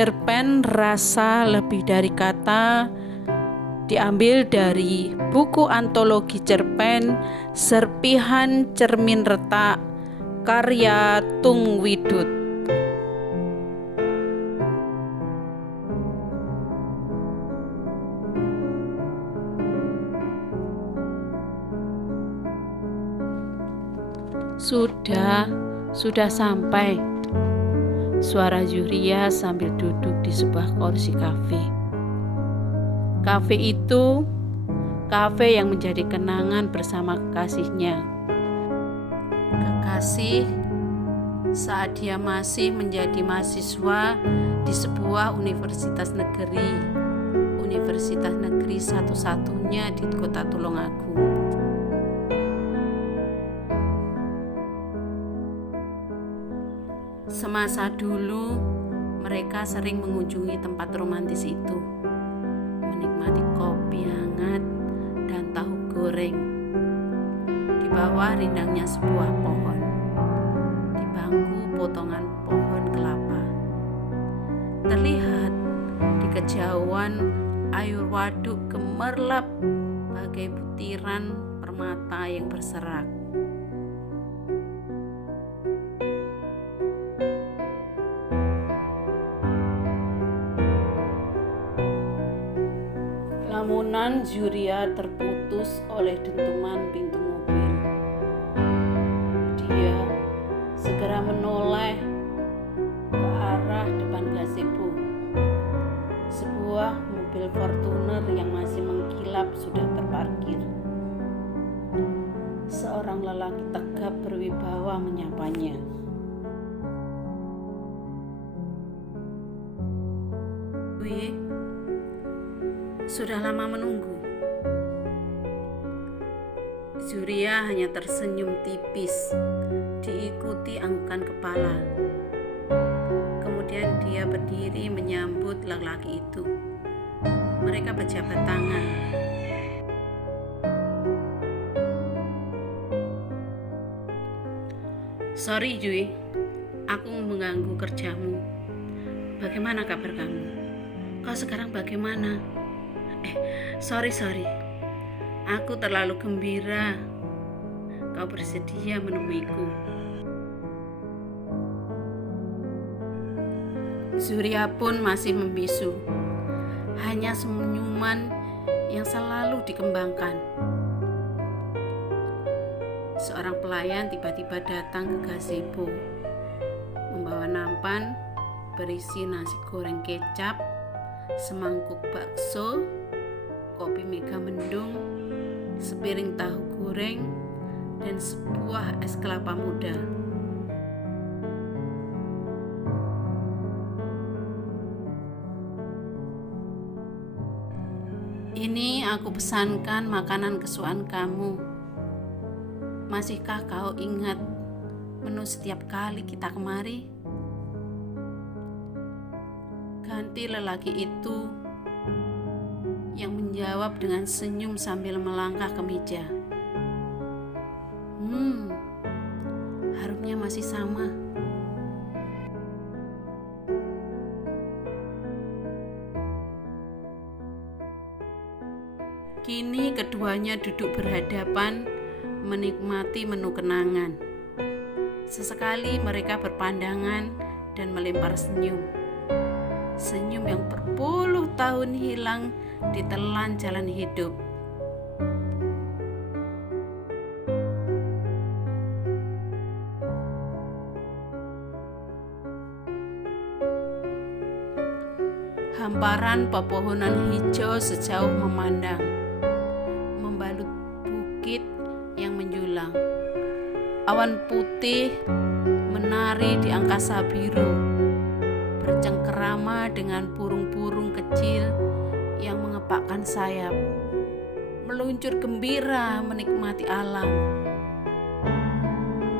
Cerpen Rasa Lebih Dari Kata diambil dari buku antologi cerpen Serpihan Cermin Retak karya Tung Widut. Sudah sampai, suara Zuhriya sambil duduk di sebuah kursi kafe. Kafe itu kafe yang menjadi kenangan bersama kekasihnya. Kekasih saat dia masih menjadi mahasiswa di sebuah universitas negeri satu-satunya di kota Tulungagung. Semasa dulu, mereka sering mengunjungi tempat romantis itu, menikmati kopi hangat dan tahu goreng di bawah rindangnya sebuah pohon, di bangku potongan pohon kelapa. Terlihat di kejauhan air waduk gemerlap bagai butiran permata yang berserak. Lamunan Zuhriya terputus oleh dentuman pintu mobil. Dia segera menoleh ke arah depan gazebo. Sebuah mobil Fortuner yang masih mengkilap sudah terparkir. Seorang lelaki tegap berwibawa menyapanya. "Wih, sudah lama menunggu." Zuhriya hanya tersenyum tipis, diikuti anggukan kepala. Kemudian dia berdiri menyambut lelaki itu. Mereka berjabat tangan. "Sorry Jui, aku mengganggu kerjamu. Bagaimana kabar kamu? Kau sekarang bagaimana? Sorry, aku terlalu gembira kau bersedia menemuiku." Zuhriya pun masih membisu, hanya senyuman yang selalu dikembangkan. Seorang pelayan tiba-tiba datang ke gazebo, membawa nampan berisi nasi goreng kecap, semangkuk bakso, kopi mega mendung, sepiring tahu goreng, dan sebuah es kelapa muda. "Ini aku pesankan makanan kesukaan kamu. Masihkah kau ingat menu setiap kali kita kemari?" Ganti lelaki itu yang menjawab dengan senyum sambil melangkah ke meja. Harumnya masih sama. Kini keduanya duduk berhadapan menikmati menu kenangan. Sesekali mereka berpandangan dan melempar senyum. Senyum yang berpuluh tahun hilang ditelan jalan hidup. Hamparan pepohonan hijau sejauh memandang, membalut bukit yang menjulang. Awan putih menari di angkasa biru, bercengkerama dengan burung-burung kecil yang mengepakkan sayap, meluncur gembira menikmati alam.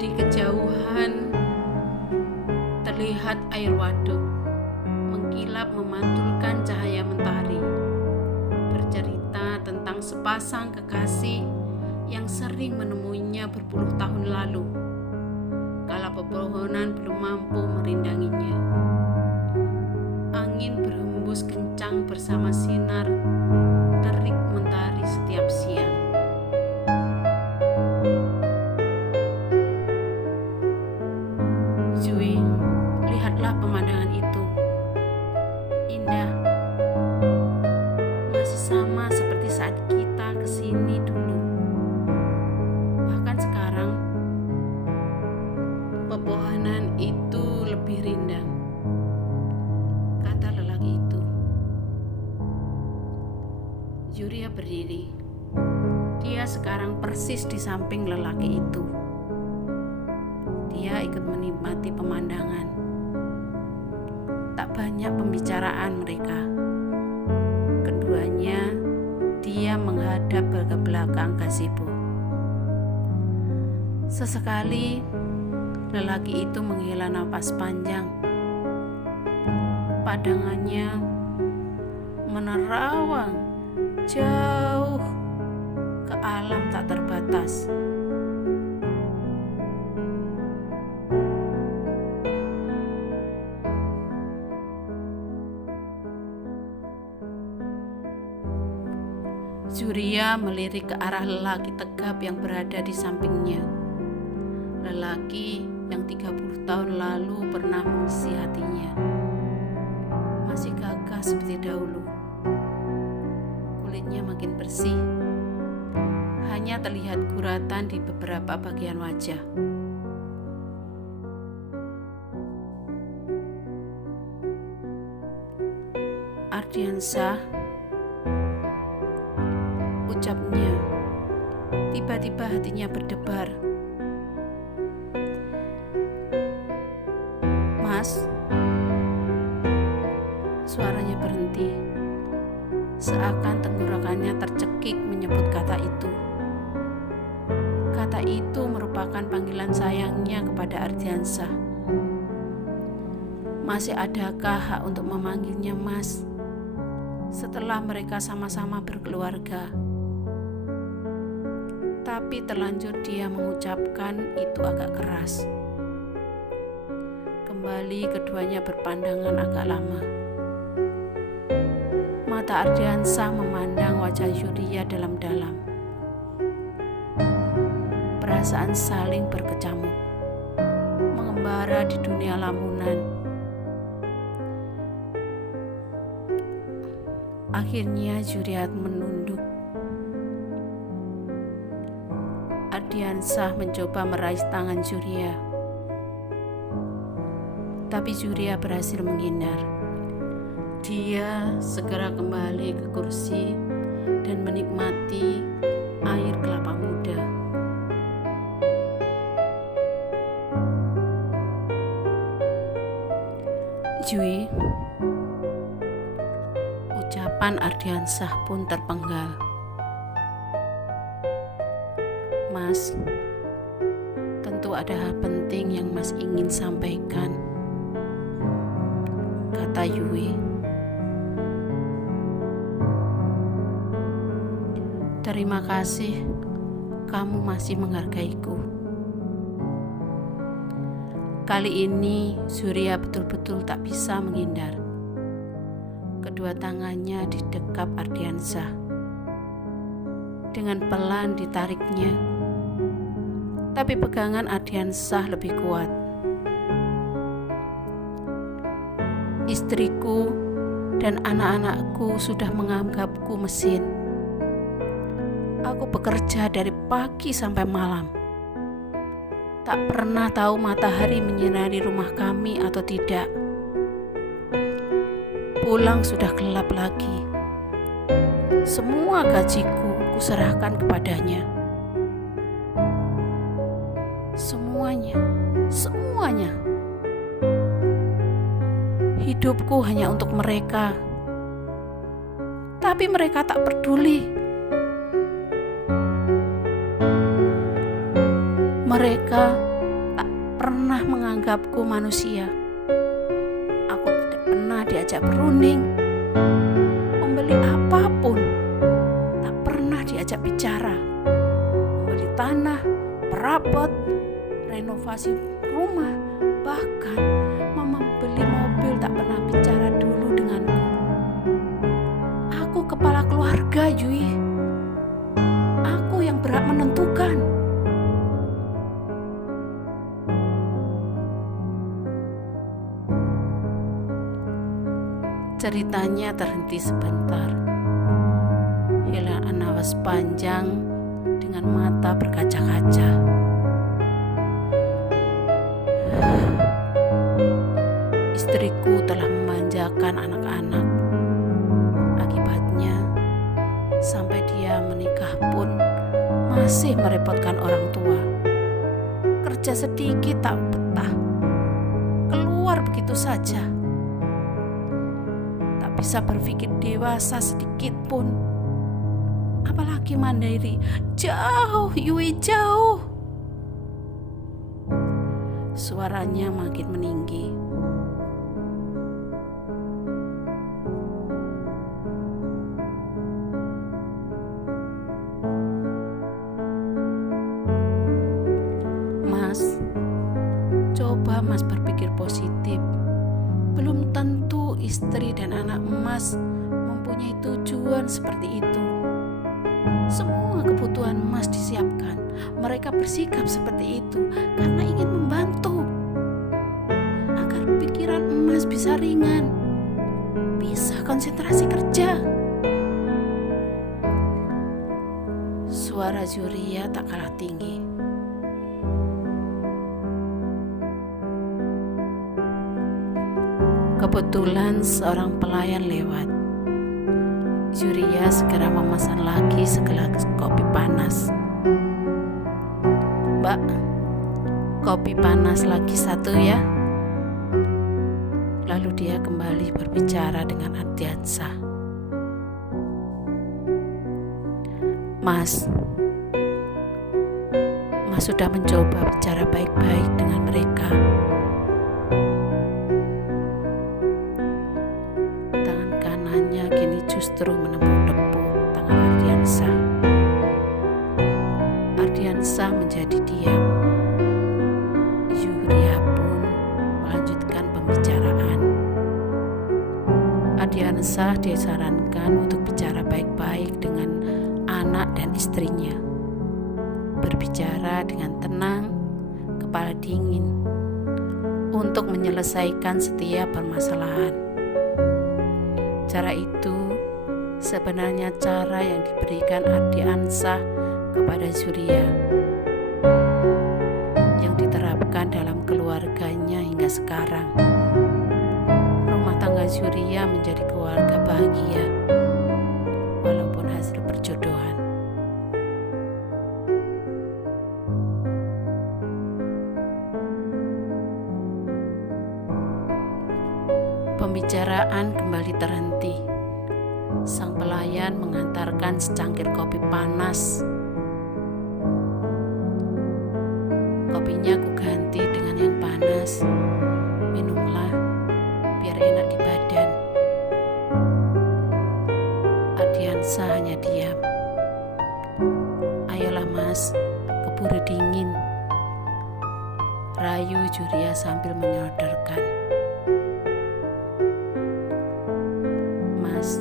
Di kejauhan terlihat air waduk mengkilap memantulkan cahaya mentari, bercerita tentang sepasang kekasih yang sering menemuinya berpuluh tahun lalu, kala pepohonan belum mampu merindanginya. Angin berhembus kencang bersama sinar terik mentari setiap siang. Zui, lihatlah pemandangan itu. Indah. Masih sama seperti saat kita kesini dulu. Bahkan sekarang, pepohonan itu lebih rindang, kata lelaki itu. Yuria berdiri. Dia sekarang persis di samping lelaki itu. Dia ikut menikmati pemandangan. Tak banyak pembicaraan mereka. Keduanya, dia menghadap ke belakang gazebo. Sesekali, lelaki itu menghela napas panjang. Pandangannya menerawang jauh ke alam tak terbatas. Yuria melirik ke arah lelaki tegap yang berada di sampingnya. Lelaki yang 30 tahun lalu pernah mengisi hatinya. Masih gagah seperti dahulu. Kulitnya makin bersih. Hanya terlihat guratan di beberapa bagian wajah. Ardiansyah, ucapnya. Tiba-tiba hatinya berdebar. Mas, suaranya berhenti. Seakan tenggorokannya tercekik menyebut kata itu. Kata itu merupakan panggilan sayangnya kepada Ardiansyah. Masih adakah hak untuk memanggilnya Mas setelah mereka sama-sama berkeluarga? Tapi terlanjur dia mengucapkan itu agak keras. Kembali keduanya berpandangan agak lama. Mata Ardiansyah memandang wajah Yuria dalam-dalam. Perasaan saling berkecamuk, mengembara di dunia lamunan. Akhirnya Yuria menunduk. Ardiansyah mencoba meraih tangan Yuria, tapi Yuria berhasil menghindar. Dia segera kembali ke kursi dan menikmati air kelapa muda. Yui, ucapan Ardiansyah pun terpenggal. Mas, tentu ada hal penting yang Mas ingin sampaikan, kata Yui. Terima kasih, kamu masih menghargaiku. Kali ini Yuria betul-betul tak bisa menghindar. Kedua tangannya didekap Ardiansyah. Dengan pelan ditariknya, tapi pegangan Ardiansyah lebih kuat. Istriku dan anak-anakku sudah menganggapku mesin. Aku bekerja dari pagi sampai malam. Tak pernah tahu matahari menyinari rumah kami atau tidak. Pulang sudah gelap lagi. Semua gajiku kuserahkan kepadanya. Semuanya. Hidupku hanya untuk mereka. Tapi mereka tak peduli. Mereka tak pernah menganggapku manusia. Aku tidak pernah diajak berunding, membeli apapun. Tak pernah diajak bicara, membeli tanah, perabot, renovasi rumah, bahkan membeli mobil tak pernah bicara dulu denganku. kepala keluarga, Yui. Aku yang berhak menentukan. Ceritanya terhenti sebentar. Helaan napas panjang dengan mata berkaca-kaca. Istriku telah memanjakan anak-anak. Akibatnya, sampai dia menikah pun masih merepotkan orang tua. Kerja sedikit tak betah, keluar begitu saja. Tak bisa berpikir dewasa sedikit pun. Apalagi mandiri, jauh, Yui, jauh. Suaranya makin meninggi. Mas, coba Mas berpikir positif. Belum tentu istri dan anak Mas mempunyai tujuan seperti itu. Semua kebutuhan Mas disiapkan. Mereka bersikap seperti itu karena ingin membantu, agar pikiran Mas bisa ringan, bisa konsentrasi kerja. Suara Zuria tak kalah tinggi. Kebetulan seorang pelayan lewat. Zuria segera memesan lagi segelas kopi panas. Mbak, kopi panas lagi satu ya. Lalu dia kembali berbicara dengan Ardiansah. Mas sudah mencoba bicara baik-baik dengan mereka. Tangan kanannya kini justru menepuk-nepuk tangan Ardiansah. Ardiansah menjadi diam. Zuria pun melanjutkan pembicaraan. Ardiansah disarankan untuk bicara baik-baik dengan anak dan istrinya. Berbicara dengan tenang, kepala dingin, untuk menyelesaikan setiap permasalahan. Cara itu sebenarnya cara yang diberikan Ardiansah kepada Zuria, yang diterapkan dalam keluarganya hingga sekarang. Rumah tangga Zuria menjadi keluarga bahagia, walaupun hasil perjodohan. Pembicaraan kembali terhenti. Sang pelayan mengantarkan secangkir kopi panas. Kopinya ku ganti dengan yang panas. Minumlah, biar enak di badan. Ardiansah hanya diam. Ayolah Mas, keburu dingin, rayu Zuria sambil menyodorkan. Mas,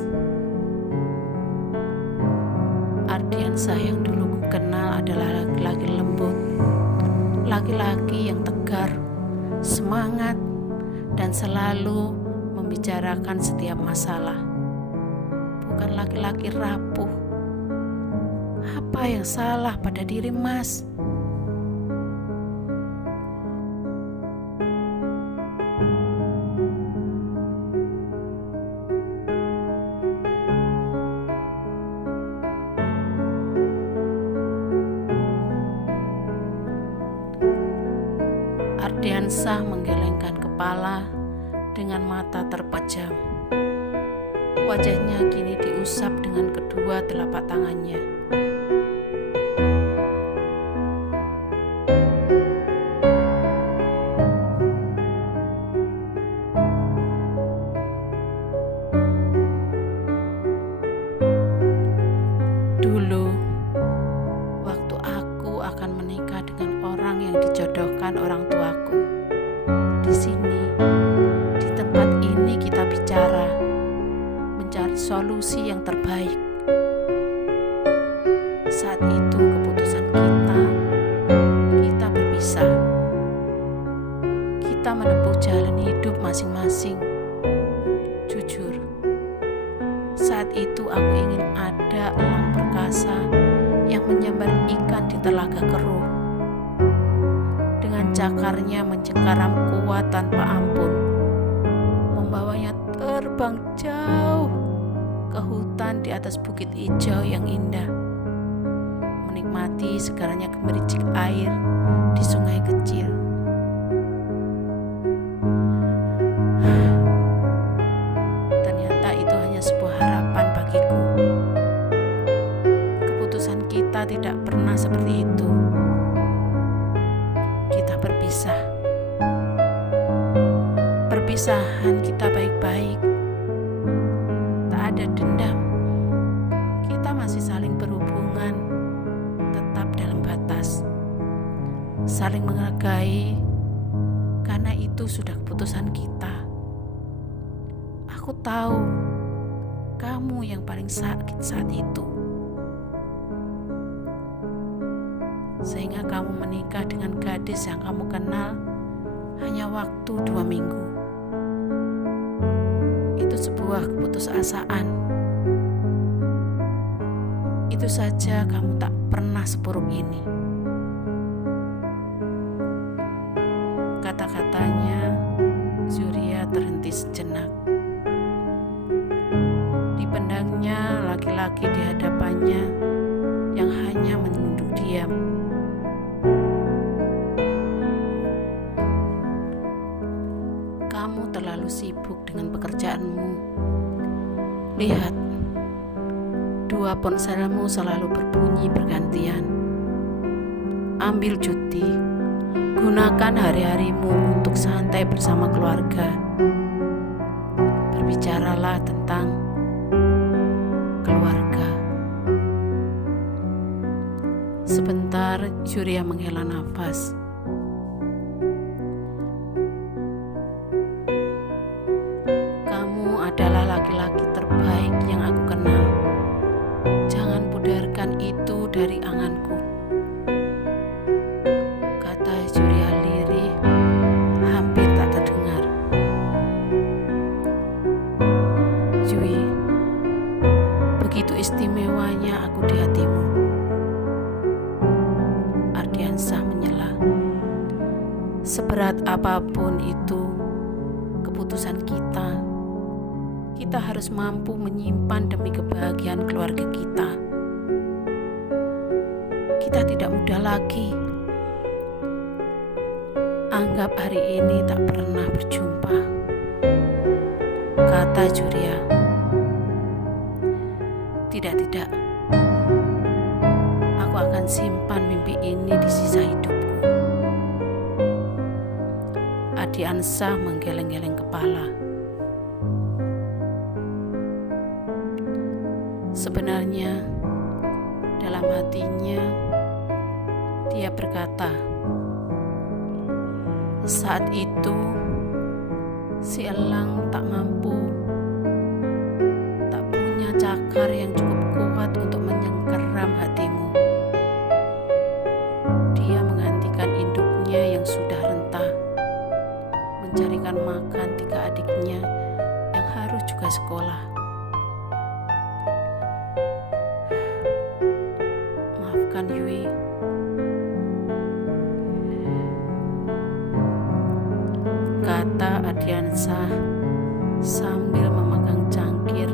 Ardiansah yang dulu ku kenal adalah laki-laki lembut, laki-laki yang tegar, semangat, dan selalu membicarakan setiap masalah. Bukan laki-laki rapuh. Apa yang salah pada diri Mas? Ardiansah menggelengkan kepala dengan mata terpejam. Wajahnya kini diusap dengan kedua telapak tangannya. Dulu, waktu aku akan menikah dengan orang yang dijodohkan orang tuaku, di sini, di tempat ini kita bicara, mencari solusi solusi yang terbaik. Saat itu keputusan kita berpisah. Kita menempuh jalan hidup masing-masing. Jujur, saat itu aku ingin ada elang perkasa yang menyambar ikan di telaga keruh. Dengan cakarnya mencengkaram kuat tanpa ampun, membawanya terbang jauh ke hutan di atas bukit hijau yang indah, menikmati segarnya gemericik air di sungai kecil. Ternyata itu hanya sebuah harapan bagiku. Keputusan kita tidak pernah seperti itu. Kita berpisah. Perpisahan kita baik-baik. Tak ada dendam. Kita masih saling berhubungan, tetap dalam batas. Saling menghargai, karena itu sudah keputusan kita. Aku tahu kamu yang paling sakit saat itu, sehingga kamu menikah dengan gadis yang kamu kenal hanya waktu 2 minggu. Itu sebuah keputusasaan. Itu saja kamu tak pernah seburuk ini. Kata-katanya Zuria terhenti sejenak. Dipandangnya laki-laki di hadapannya yang hanya menunduk diam. Kamu terlalu sibuk dengan pekerjaanmu. Lihat, 2 ponselmu selalu berbunyi bergantian. Ambil cuti. Gunakan hari-harimu untuk santai bersama keluarga. Berbicaralah tentang keluarga. Sebentar, Zuria menghela nafas. Kamu adalah laki-laki terbaik yang aku kenal. Jangan pudarkan itu dari anganku. Kata Zuria lirih, hampir tak terdengar. Zui, begitu istimewanya aku di hatimu. Ardiansah menyela. Seberat apapun itu keputusan kita harus mampu menyimpan demi kebahagiaan keluarga kita. Kita tidak muda lagi. Anggap hari ini tak pernah berjumpa, kata Zuria. Tidak. Aku akan simpan mimpi ini di sisa hidupku. Ardiansah menggeleng-geleng kepala. Sebenarnya, dalam hatinya, dia berkata, saat itu, si elang tak mampu, tak punya cakar yang cukup kuat untuk menyengkeram hatimu. Dia menggantikan induknya yang sudah rentah, mencarikan makan 3 adiknya yang harus juga sekolah. Maafkan Yui. Kata Ardiansah sambil memegang cangkir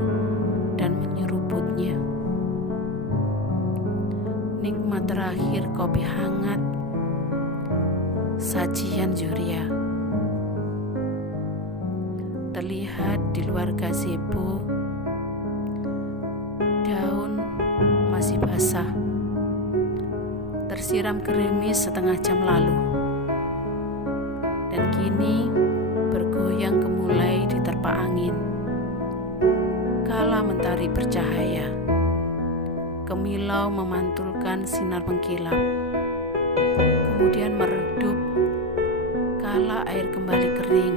dan menyeruputnya. Nikmat terakhir kopi hangat, sajian Zuria. Terlihat di luar gazebo, daun masih basah, tersiram gerimis setengah jam lalu, dan kini bergoyang gemulai diterpa angin. Kala mentari bercahaya, kemilau memantulkan sinar mengkilap, kemudian meredup kala air kembali kering.